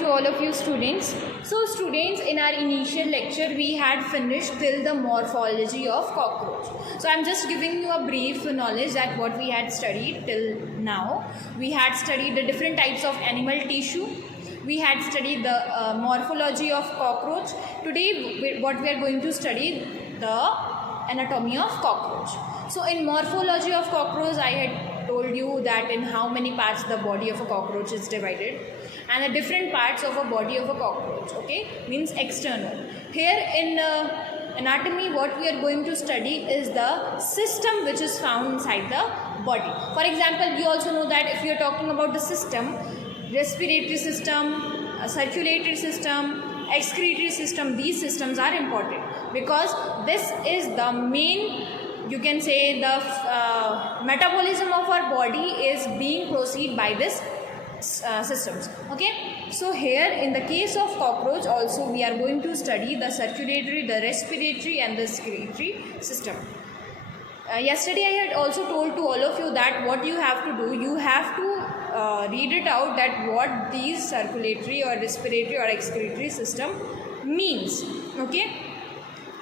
to all of you students. So students, in our initial lecture we had finished till the morphology of cockroach. So I'm just giving you a brief knowledge that what we had studied till now. We had studied the different types of animal tissue. We had studied the morphology of cockroach. Today what we are going to study the anatomy of cockroach. So in morphology of cockroach, I had told you that in how many parts the body of a cockroach is divided, and the different parts of a body of a cockroach, okay, means external. Here in anatomy, what we are going to study is the system which is found inside the body. For example, we also know that if we are talking about the system, respiratory system, circulatory system, excretory system, these systems are important because this is the main, you can say, the metabolism of our body is being proceed by this systems. Okay, so here in the case of cockroach also we are going to study the circulatory, the respiratory and the excretory system. Yesterday I had also told to all of you that what you have to do, you have to read it out that what these circulatory or respiratory or excretory system means. Okay,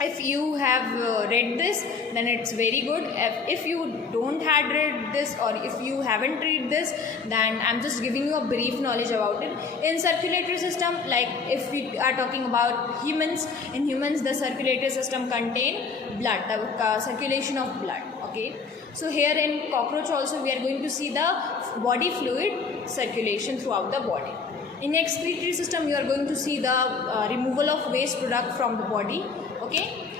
if you have read this, then it's very good. If you don't had read this, or if you haven't read this, then I'm just giving you a brief knowledge about it. In circulatory system, like if we are talking about humans, in humans the circulatory system contain blood, the circulation of blood. Okay, so here in cockroach also we are going to see the body fluid circulation throughout the body. In excretory system you are going to see the removal of waste product from the body. Okay,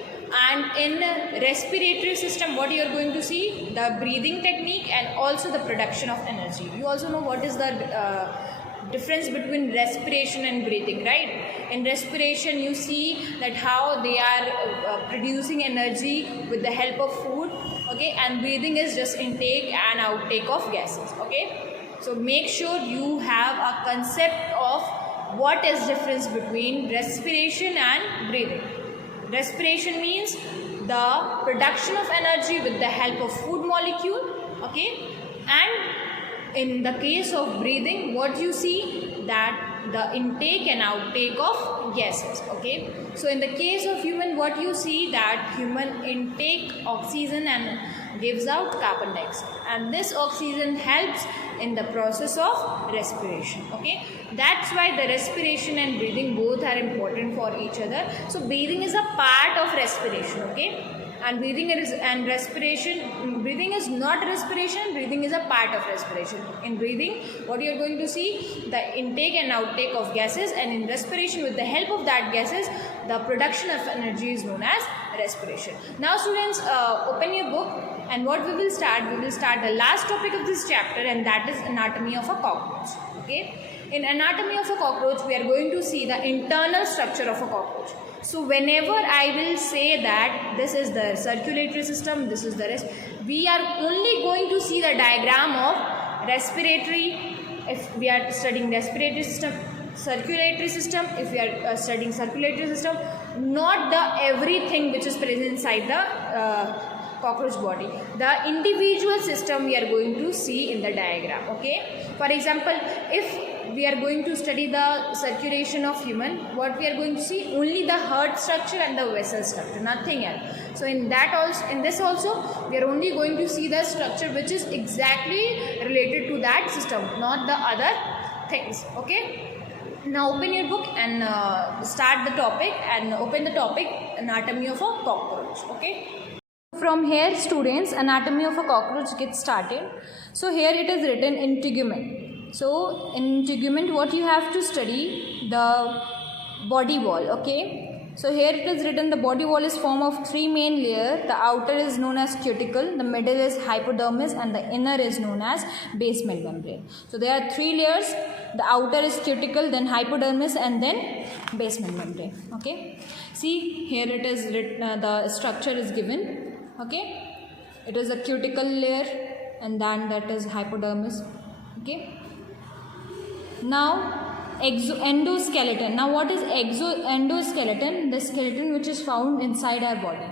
and in respiratory system what you are going to see, the breathing technique and also the production of energy. You also know what is the difference between respiration and breathing, right? In respiration you see that how they are producing energy with the help of food. Okay, and breathing is just intake and outtake of gases. Okay, so make sure you have a concept of what is difference between respiration and breathing. Respiration means the production of energy with the help of food molecule. Okay, and in the case of breathing, what you see, that the intake and outtake of gases. Okay, so in the case of human, what you see, that human intake oxygen and gives out carbon dioxide, and this oxygen helps in the process of respiration. Okay, that's why the respiration and breathing both are important for each other. So breathing is a part of respiration. Okay, and breathing is and respiration, breathing is not respiration, breathing is a part of respiration. In breathing what you are going to see, the intake and outtake of gases, and in respiration with the help of that gases the production of energy is known as respiration. Now students, open your book, and what we will start the last topic of this chapter, and that is anatomy of a cockroach. Okay, in anatomy of a cockroach we are going to see the internal structure of a cockroach. So whenever I will say that this is the circulatory system, this is the rest, we are only going to see the diagram of respiratory if we are studying respiratory system, circulatory system if we are studying circulatory system, not the everything which is present inside the cockroach body. The individual system we are going to see in the diagram. Okay, for example, if we are going to study the circulation of human, what we are going to see, only the heart structure and the vessel structure, nothing else. So in that also, in this also, we are only going to see the structure which is exactly related to that system, not the other things. Okay, now open your book and start the topic, and open the topic anatomy of a cockroach. Okay, from here students, anatomy of a cockroach gets started. So here it is written integument. So in integument what you have to study, the body wall. Okay, so here it is written the body wall is formed of three main layers. The outer is known as cuticle, the middle is hypodermis, and the inner is known as basement membrane. So there are three layers, the outer is cuticle, then hypodermis, and then basement membrane. Okay, see here it is written, the structure is given. Okay, it is a cuticle layer, and then that is hypodermis. Okay, now endoskeleton. Now what is endoskeleton? The skeleton which is found inside our body.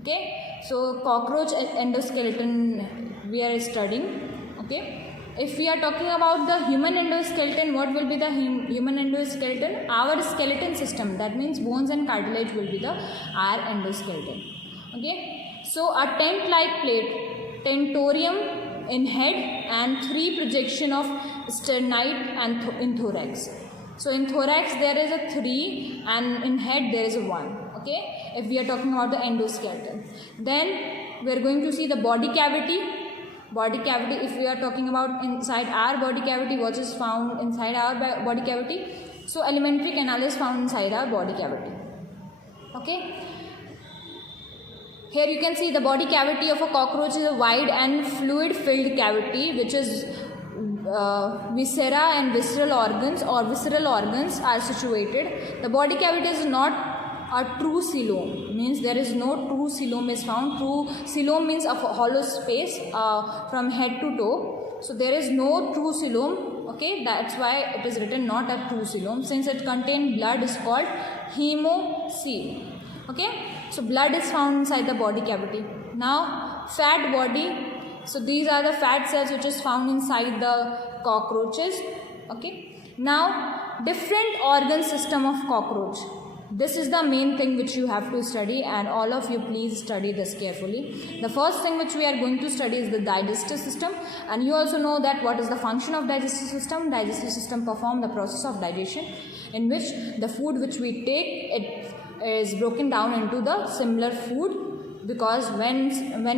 Okay, so cockroach endoskeleton we are studying. Okay, if we are talking about the human endoskeleton, what will be the human endoskeleton? Our skeleton system, that means bones and cartilage will be our endoskeleton. Okay, so a tent-like plate, tentorium in head and 3 projection of sternite and in thorax. So in thorax there is a 3 and in head there is a 1. Okay, if we are talking about the endoskeleton, then we are going to see the body cavity. Body cavity, if we are talking about inside our body cavity, what is found inside our body cavity? So alimentary canal is found inside our body cavity. Okay, here you can see the body cavity of a cockroach is a wide and fluid filled cavity which is viscera and visceral organs are situated. The body cavity is not a true coelom, means there is no true coelom is found. True coelom means a hollow space from head to toe. So there is no true coelom. Okay, that's why it is written not a true coelom. Since it contains blood, is called hemocoel. Okay, so blood is found inside the body cavity. Now fat body. So these are the fat cells which is found inside the cockroaches. Okay, now different organ system of cockroach. This is the main thing which you have to study, and all of you please study this carefully. The first thing which we are going to study is the digestive system, and you also know that what is the function of digestive system. Digestive system perform the process of digestion in which the food which we take, it is broken down into the simpler food, because when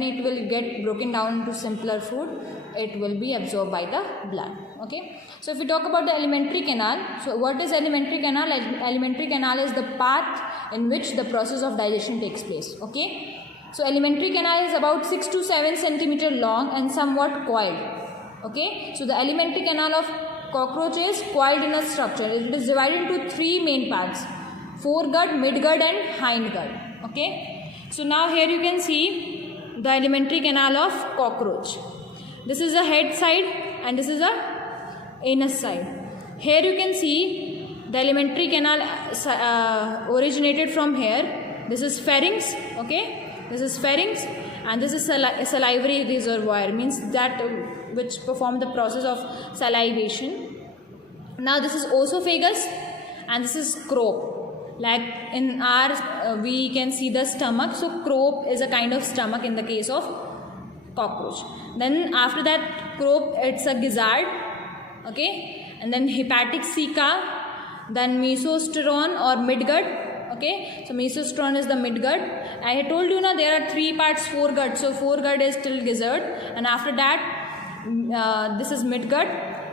it will get broken down into simpler food, it will be absorbed by the blood. Okay, so if we talk about the alimentary canal, so what is alimentary canal? Alimentary canal is the path in which the process of digestion takes place. Okay, so alimentary canal is about 6 to 7 centimeter long and somewhat coiled. Okay, so the alimentary canal of cockroach is coiled in a structure. It is divided into 3 main parts: foregut, midgut and hindgut. Okay, so now here you can see the alimentary canal of cockroach. This is the head side and this is the anus side. Here you can see the alimentary canal originated from here. This is pharynx. Okay, this is pharynx, and this is salivary reservoir, means that which perform the process of salivation. Now this is oesophagus and this is scrope. Like in our we can see the stomach, so scrope is a kind of stomach in the case of cockroach. Then after that scrope, it's a gizzard. Okay, and then hepatic ceca, then mesosteron or midgut. Okay, so mesosteron is the midgut. I had told you now there are 3 parts foregut, so foregut is till gizzard, and after that this is midgut,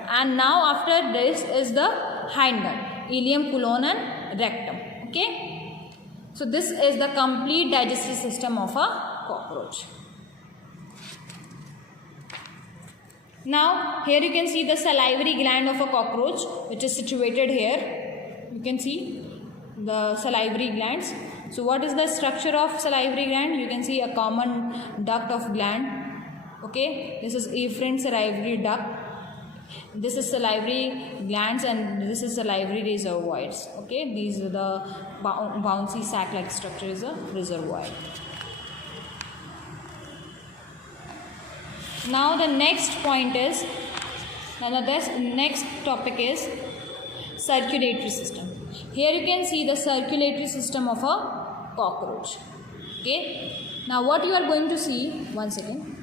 and now after this is the hindgut, ileum, colon and rectum. Okay, so this is the complete digestive system of a cockroach. Now here you can see the salivary gland of a cockroach, which is situated here. You can see the salivary glands. So what is the structure of salivary gland? You can see a common duct of gland. Okay, this is efferent salivary duct. This is salivary glands and this is salivary reservoirs. Okay, these are the bouncy sac-like structure is a reservoir. Now the next point is, next topic is circulatory system. Here you can see the circulatory system of a cockroach. Okay, now what you are going to see, one second.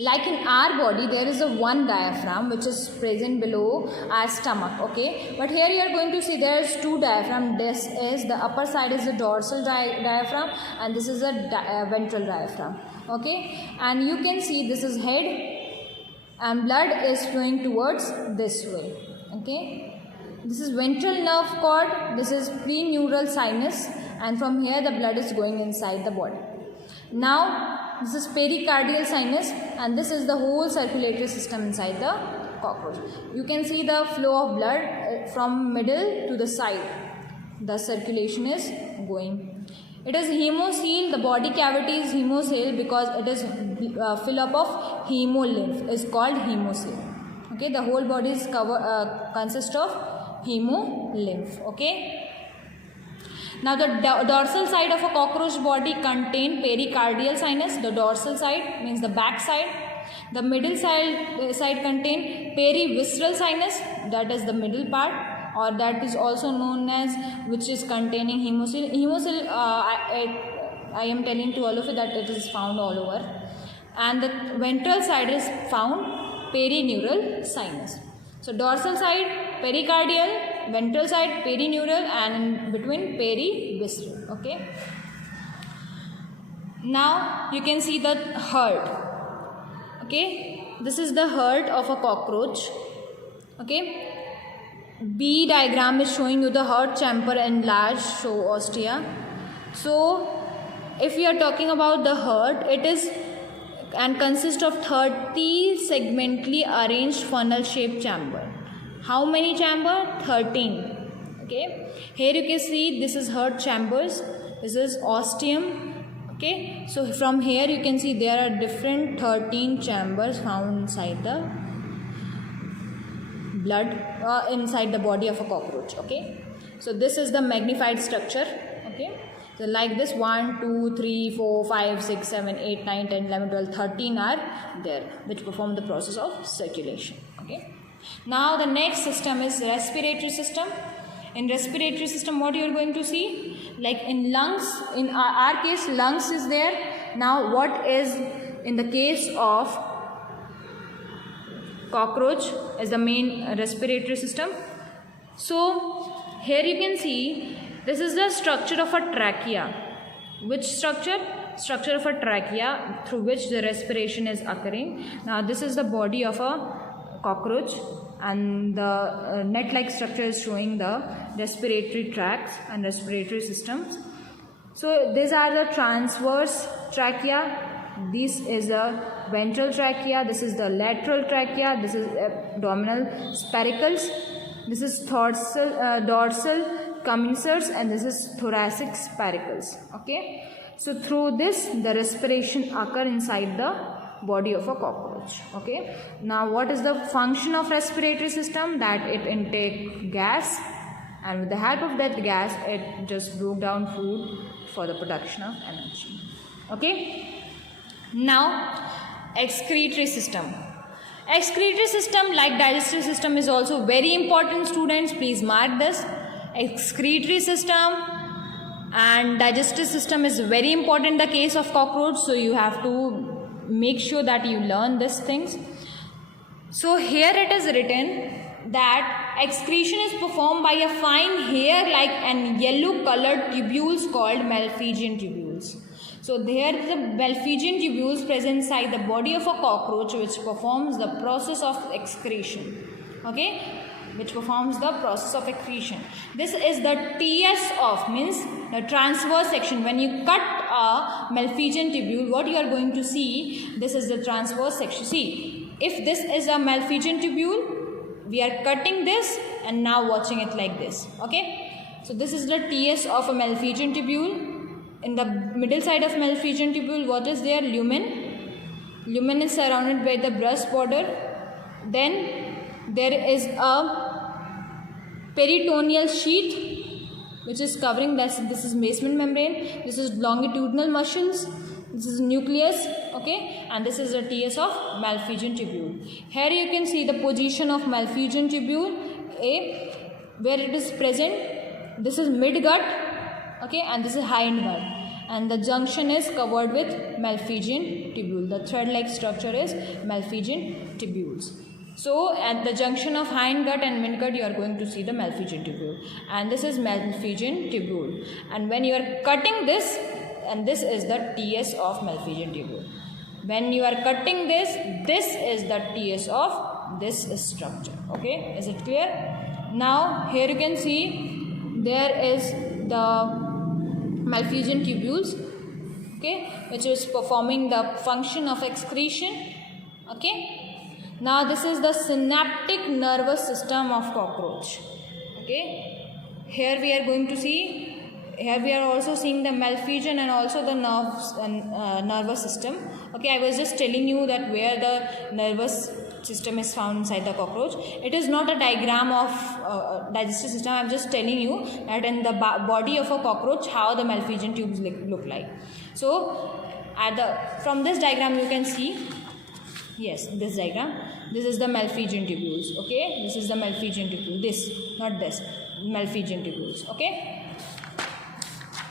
Like in our body, there is a one diaphragm which is present below our stomach. Okay, but here you are going to see there is 2 diaphragm. This is the upper side is the dorsal diaphragm and this is a ventral diaphragm. Okay, and you can see this is head and blood is flowing towards this way. Okay, this is ventral nerve cord, this is preneural sinus, and from here the blood is going inside the body. Now this is pericardial sinus, and this is the whole circulatory system inside the cockroach. You can see the flow of blood from middle to the side. The circulation is going. It is hemocoel. The body cavity is hemocoel because it is fill up of hemolymph. Is called hemocoel. Okay, the whole body is consists of hemolymph. Okay. Now the dorsal side of a cockroach body contain pericardial sinus. The dorsal side means the back side. The middle side contain perivisceral sinus, that is the middle part, or that is also known as, which is containing hemosyl. Hemosyl, I am telling to all of you that it is found all over. And the ventral side is found perineural sinus. So dorsal side pericardial, ventral side perineural, and in between perivisceral. Okay. Now you can see the heart. Okay, this is the heart of a cockroach. Okay, B diagram is showing you the heart chamber enlarged, so ostia. So if we are talking about the heart, it is and consists of 30 segmentally arranged funnel shaped chamber. How many chamber? 13. Okay, here you can see this is heart chambers, this is ostium. Okay, so from here you can see there are different 13 chambers found inside the blood, inside the body of a cockroach. Okay, so this is the magnified structure. Okay, so like this 1, 2, 3, 4, 5, 6, 7, 8, 9, 10, 11, 12, 13 are there, which perform the process of circulation. Okay, now the next system is respiratory system. In respiratory system, what you are going to see, like in lungs, in our case lungs is there. Now what is in the case of cockroach is the main respiratory system. So here you can see this is the structure of a trachea. Which structure? Structure of a trachea through which the respiration is occurring. Now this is the body of a cockroach, and the net-like structure is showing the respiratory tracts and respiratory systems. So these are the transverse trachea, this is the ventral trachea, this is the lateral trachea, this is abdominal spiracles, this is dorsal commissures, and this is thoracic spiracles. Okay, so through this the respiration occur inside the body of a cockroach. Okay, now what is the function of respiratory system? That it intake gas, and with the help of that gas it just broke down food for the production of energy. Okay, now excretory system. Excretory system, like digestive system, is also very important, students. Please mark this. Excretory system and digestive system is very important in the case of cockroach, so you have to make sure that you learn these things. So here it is written that excretion is performed by a fine hair-like and yellow-colored tubules called Malpighian tubules. So there the Malpighian tubules present inside the body of a cockroach, which performs the process of excretion. Okay, which performs the process of excretion. This is the TS of, means the transverse section. When you cut a Malpighian tubule, what you are going to see, this is the transverse section. See, if this is a Malpighian tubule, we are cutting this and now watching it like this. Okay, so this is the TS of a Malpighian tubule. In the middle side of Malpighian tubule, what is there? Lumen. Lumen is surrounded by the brush border. Then there is a peritoneal sheath which is covering this is basement membrane, this is longitudinal muscles, this is nucleus. Okay, and this is the TS of Malpighian tubule. Here you can see the position of Malpighian tubule, where it is present. This is midgut. Okay, and this is hindgut, and the junction is covered with Malpighian tubule. The thread-like structure is Malpighian tubules. So at the junction of hindgut and midgut, you are going to see the Malpighian tubule, and this is Malpighian tubule. And when you are cutting this, and this is the TS of Malpighian tubule. When you are cutting this, this is the TS of this structure. Okay, is it clear? Now here you can see there is the Malpighian tubules, okay, which is performing the function of excretion. Okay, now this is the synaptic nervous system of cockroach. Okay, here we are going to see, here we are also seeing the Malpighian and also the nerves and nervous system. Okay, I was just telling you that where the nervous system is found inside the cockroach. It is not a diagram of digestive system. I am just telling you that in the body of a cockroach how the Malpighian tubes look like. So from this diagram you can see Yes, this diagram. This is the Malpighian tubules. Okay, this is the Malpighian tubule. This, not this. Malpighian tubules. Okay.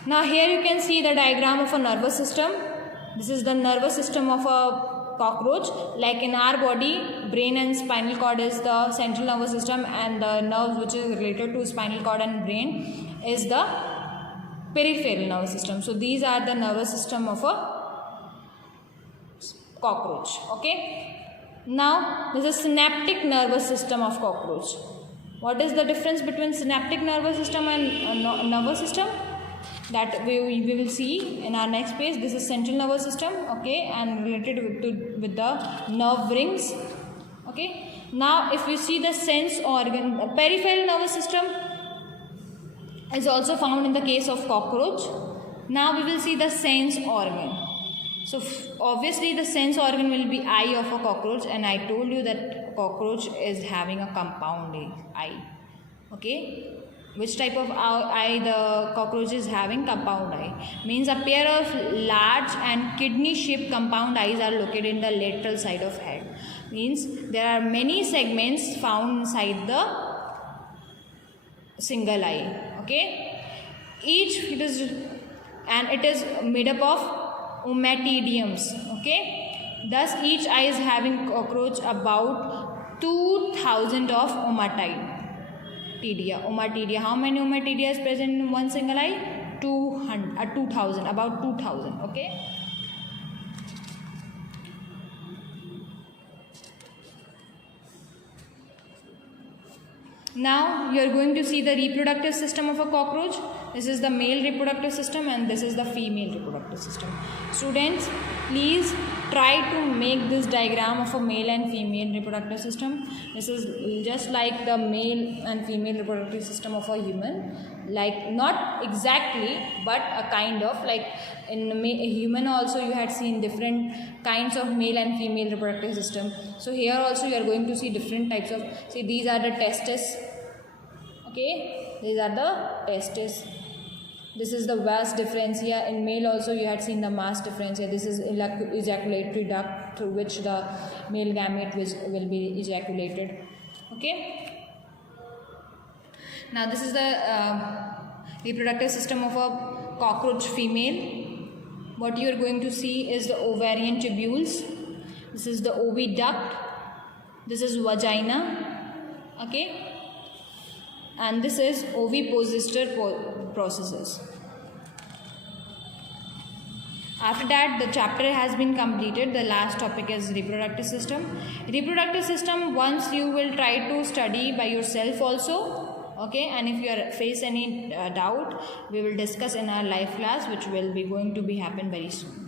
Now here you can see the diagram of a nervous system. This is the nervous system of a cockroach. Like in our body, brain and spinal cord is the central nervous system, and the nerves which is related to spinal cord and brain is the peripheral nervous system. So these are the nervous system of a cockroach. Okay. Now this is synaptic nervous system of cockroach. What is the difference between synaptic nervous system and nervous system? That we will see in our next page. This is central nervous system, okay, and related with the nerve rings. Okay. Now if you see the sense organ, peripheral nervous system is also found in the case of cockroach. Now we will see the sense organ. So obviously the sense organ will be eye of a cockroach, and I told you that cockroach is having a compound eye. Okay. Which type of eye the cockroach is having? Compound eye. Means a pair of large and kidney shaped compound eyes are located in the lateral side of head. Means there are many segments found inside the single eye. Okay. It is made up of ommatidiums. Okay. Thus each eye is having cockroach about 2000 of ommatidia. How many ommatidia is present in one single eye? 2000, about 2000. Okay. Now you are going to see the reproductive system of a cockroach. This is the male reproductive system and this is the female reproductive system. Students, please try to make this diagram of a male and female reproductive system. This is just like the male and female reproductive system of a human. Like not exactly, but a kind of, like in a human also you had seen different kinds of male and female reproductive system. So here also you are going to see different types of, see these are the testes. Okay, these are the testes. This is the vas differentia. In male also you had seen the vas differentia. This is ejaculatory duct through which the male gamete will be ejaculated. Okay. Now this is the reproductive system of a cockroach female. What you are going to see is the ovarian tubules. This is the oviduct. This is vagina. Okay. And this is ovipositor processes. After that, the chapter has been completed. The last topic is reproductive system. Reproductive system, once you will try to study by yourself also. Okay, and if you face any doubt, we will discuss in our live class, which will be going to be happen very soon.